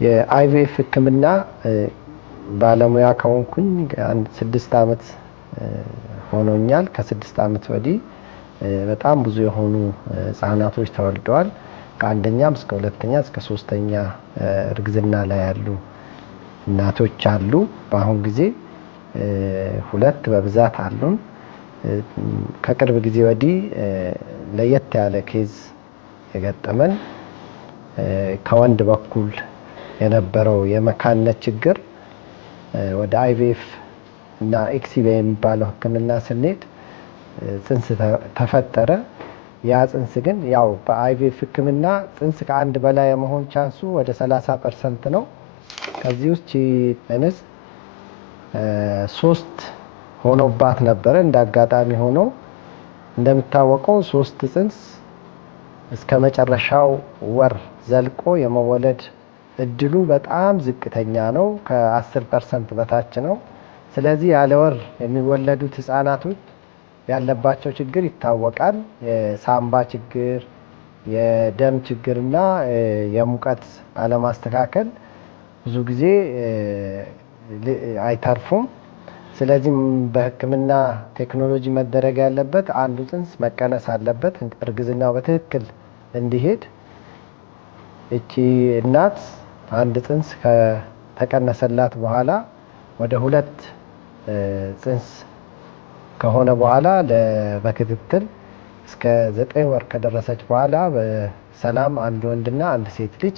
የአይቪኤፍ ህክምና ባለሙያ ከሆንኩኝ አንድ 6 አመት ሆኖኛል። ከ6 አመት ወዲህ በጣም ብዙ የሆኑ ህፃናቶች ተወልደዋል። ከአንደኛም እስከ ሁለተኛ እስከ ሶስተኛ እርግዝና ላይ ያሉ እናቶች አሉ። በአሁን ጊዜ 2 በብዛት አሉን። ከቅርብ ጊዜ ወዲህ ለየት ያለ ኬዝ የገጠመን ከወንድ በኩል የነበረው የመካንነት ችግር ወደ አይቪኤፍ እና ኤክሲቪ የሚባለው ህክምና ስንሄድ ጽንስ ተፈጠረ። ያ ጽንስ ግን ያው በአይቪኤፍ ህክምና ጽንስ ከአንድ በላይ የመሆን ቻንሱ ወደ 30% ነው። ከዚህ ውስጥ ጽንስ 3 ሆኖባት ነበረ። እንዳጋጣሚ ሆኖ እንደሚታወቀው 3 ጽንስ እስከ መጨረሻው ወር ዘልቆ የመወለድ እድሉ በጣም ዝቅተኛ ነው። ከ10% በታች ነው። ስለዚህ ያለ ወር የሚወለዱት ህፃናቶች ያለባቸው ችግር ይታወቃል። የሳምባ ችግር፣ የደም ችግርና የሙቀት አለማስተካከል ብዙ ጊዜ አይተርፉም። ስለዚህ በህክምና ቴክኖሎጂ መደረግ ያለበት አንዱ ጽንስ መቀነስ አለበት። እርግዝናው በትክክል እንዲሄድ እቺ እናት አንድ ጽንስ ከተቀነሰላት በኋላ ወደ 2 ጽንስ ከሆነ በኋላ በክትትል እስከ 9 ወር ከደረሰች በኋላ በሰላም አንድ ወንድና አንድ ሴት ልጅ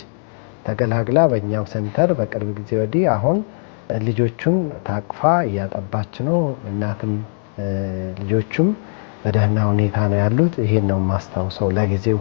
ተገላግላ በእኛው ሴንተር በቅርብ ጊዜ ወዲህ አሁን ልጆቹን ታቅፋ እያጠባች ነው። እናትም ልጆቹም በደህና ሁኔታ ነው ያሉት። ይሄን ነው የማስታውሰው ለጊዜው።